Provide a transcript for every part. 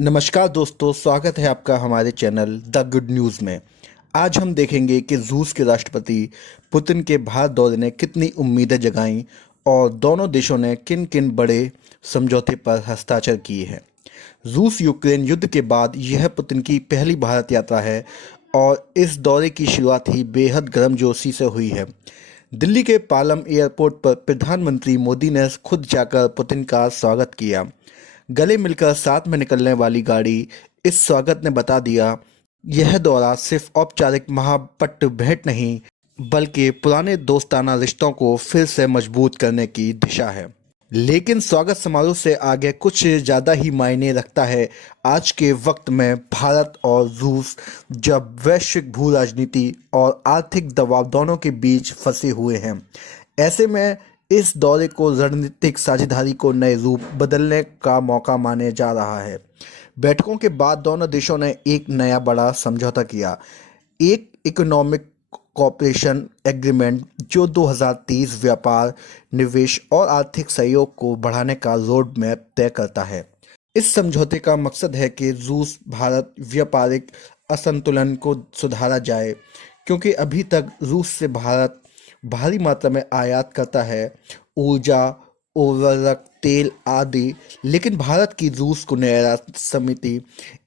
नमस्कार दोस्तों, स्वागत है आपका हमारे चैनल द गुड न्यूज़ में। आज हम देखेंगे कि रूस के राष्ट्रपति पुतिन के भारत दौरे ने कितनी उम्मीदें जगाईं और दोनों देशों ने किन किन बड़े समझौते पर हस्ताक्षर किए हैं। रूस यूक्रेन युद्ध के बाद यह पुतिन की पहली भारत यात्रा है और इस दौरे की शुरुआत ही बेहद गर्मजोशी से हुई है। दिल्ली के पालम एयरपोर्ट पर प्रधानमंत्री मोदी ने खुद जाकर पुतिन का स्वागत किया। गले मिलकर साथ में निकलने वाली गाड़ी इस स्वागत ने बता दिया, यह दौरा सिर्फ औपचारिक महापट्ट भेंट नहीं बल्कि पुराने दोस्ताना रिश्तों को फिर से मजबूत करने की दिशा है। लेकिन स्वागत समारोह से आगे कुछ ज़्यादा ही मायने रखता है आज के वक्त में भारत और रूस, जब वैश्विक भू राजनीति और आर्थिक दबाव दोनों के बीच फंसे हुए हैं। ऐसे में इस दौरे को रणनीतिक साझेदारी को नए रूप बदलने का मौका माने जा रहा है। बैठकों के बाद दोनों देशों ने एक नया बड़ा समझौता किया, एक इकोनॉमिक कॉपरेशन एग्रीमेंट जो 2030 व्यापार, निवेश और आर्थिक सहयोग को बढ़ाने का रोड मैप तय करता है। इस समझौते का मकसद है कि रूस भारत व्यापारिक असंतुलन को सुधारा जाए, क्योंकि अभी तक रूस से भारत भारी मात्रा में आयात करता है, ऊर्जा, उर्वरक, तेल आदि। लेकिन भारत की रूस को निर्यात समिति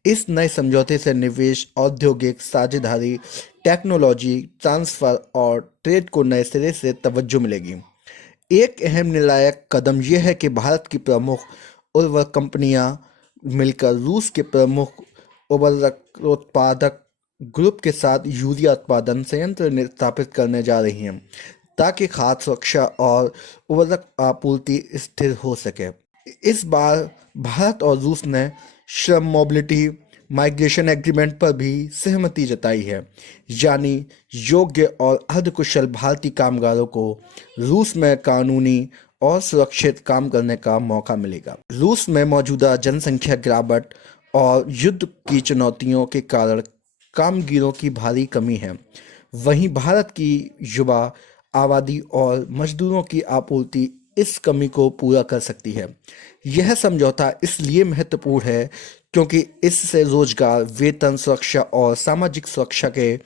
इस नए समझौते से निवेश, औद्योगिक साझेदारी, टेक्नोलॉजी ट्रांसफर और ट्रेड को नए सिरे से तवज्जो मिलेगी। एक अहम निर्णायक कदम यह है कि भारत की प्रमुख उर्वरक कंपनियां मिलकर रूस के प्रमुख उर्वरक उत्पादक ग्रुप के साथ यूरिया उत्पादन संयंत्र स्थापित करने जा रही हैं, ताकि खाद्य सुरक्षा और उर्वरक आपूर्ति स्थिर हो सके। इस बार भारत और रूस ने श्रम मोबिलिटी माइग्रेशन एग्रीमेंट पर भी सहमति जताई है, यानी योग्य और अर्धकुशल भारतीय कामगारों को रूस में कानूनी और सुरक्षित काम करने का मौका मिलेगा। रूस में मौजूदा जनसंख्या गिरावट और युद्ध की चुनौतियों के कारण कामगारों की भारी कमी है। वहीं भारत की युवा आबादी और मजदूरों की आपूर्ति इस कमी को पूरा कर सकती है। यह समझौता इसलिए महत्वपूर्ण है क्योंकि इससे रोजगार, वेतन, सुरक्षा और सामाजिक सुरक्षा के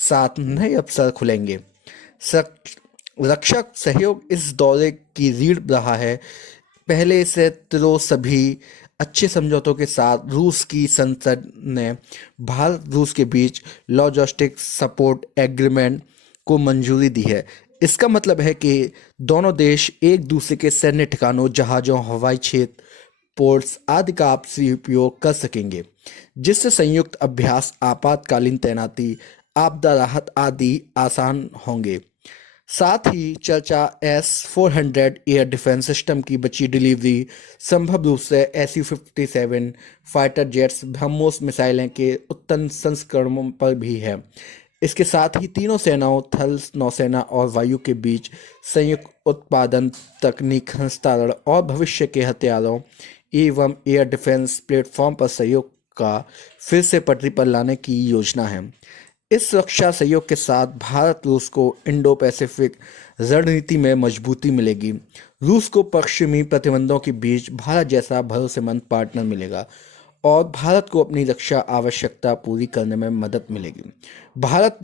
साथ नए अवसर खुलेंगे। रक्षा सहयोग इस दौरे की रीढ़ रहा है। पहले से तो सभी अच्छे समझौतों के साथ रूस की संसद ने भारत रूस के बीच लॉजिस्टिक सपोर्ट एग्रीमेंट को मंजूरी दी है। इसका मतलब है कि दोनों देश एक दूसरे के सैन्य ठिकानों, जहाज़ों, हवाई क्षेत्र, पोर्ट्स आदि का आपसी उपयोग कर सकेंगे, जिससे संयुक्त अभ्यास, आपातकालीन तैनाती, आपदा राहत आदि आसान होंगे। साथ ही चर्चा S-400 एयर डिफेंस सिस्टम की बची डिलीवरी, संभव रूप से Su-57 फाइटर जेट्स, ब्रह्मोस मिसाइलें के उन्नत संस्करणों पर भी है। इसके साथ ही तीनों सेनाओं, थल, नौसेना और वायु के बीच संयुक्त उत्पादन, तकनीक हस्तांतरण और भविष्य के हथियारों एवं एयर डिफेंस प्लेटफॉर्म पर सहयोग का फिर से पटरी पर लाने की योजना है। इस सुरक्षा सहयोग के साथ भारत रूस को इंडो पैसिफिक रणनीति में मजबूती मिलेगी। रूस को पश्चिमी प्रतिबंधों के बीच भारत जैसा भरोसेमंद पार्टनर मिलेगा और भारत को अपनी रक्षा आवश्यकता पूरी करने में मदद मिलेगी। भारत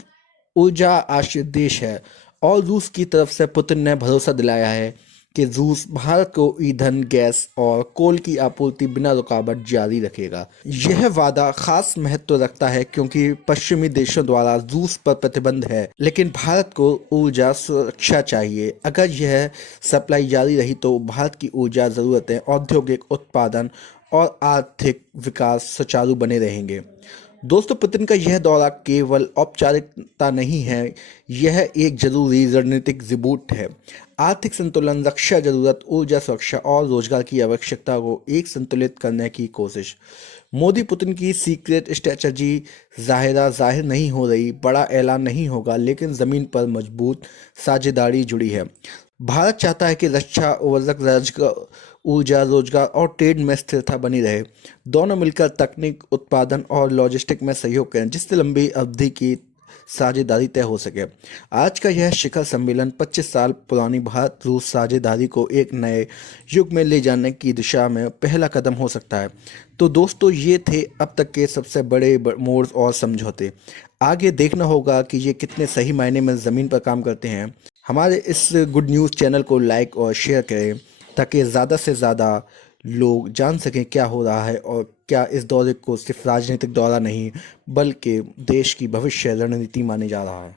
ऊर्जा आश्रित देश है और रूस की तरफ से पुतिन ने भरोसा दिलाया है कि रूस भारत को ईंधन, गैस और कोल की आपूर्ति बिना रुकावट जारी रखेगा। यह वादा खास महत्व रखता है क्योंकि पश्चिमी देशों द्वारा रूस पर प्रतिबंध है, लेकिन भारत को ऊर्जा सुरक्षा चाहिए। अगर यह सप्लाई जारी रही तो भारत की ऊर्जा ज़रूरतें, औद्योगिक उत्पादन और आर्थिक विकास सुचारू बने रहेंगे। दोस्तों, पुतिन का यह दौरा केवल औपचारिकता नहीं है, यह एक जरूरी रणनीतिक रिबूट है। आर्थिक संतुलन, रक्षा जरूरत, ऊर्जा सुरक्षा और रोजगार की आवश्यकता को एक संतुलित करने की कोशिश। मोदी पुतिन की सीक्रेट स्ट्रेटजी जाहिर नहीं हो रही, बड़ा ऐलान नहीं होगा, लेकिन जमीन पर मजबूत साझेदारी जुड़ी है। भारत चाहता है कि रक्षा, उर्वरक, ऊर्जा, रोजगार और ट्रेड में स्थिरता बनी रहे। दोनों मिलकर तकनीक, उत्पादन और लॉजिस्टिक में सहयोग करें, जिससे लंबी अवधि की साझेदारी तय हो सके। आज का यह शिखर सम्मेलन 25 साल पुरानी भारत रूस साझेदारी को एक नए युग में ले जाने की दिशा में पहला कदम हो सकता है। तो दोस्तों, ये थे अब तक के सबसे बड़े मोड़ और समझौते। आगे देखना होगा कि ये कितने सही मायने में ज़मीन पर काम करते हैं। हमारे इस गुड न्यूज़ चैनल को लाइक और शेयर करें ताकि ज़्यादा से ज़्यादा लोग जान सकें क्या हो रहा है और क्या इस दौरे को सिर्फ राजनीतिक दौरा नहीं बल्कि देश की भविष्य रणनीति माने जा रहा है।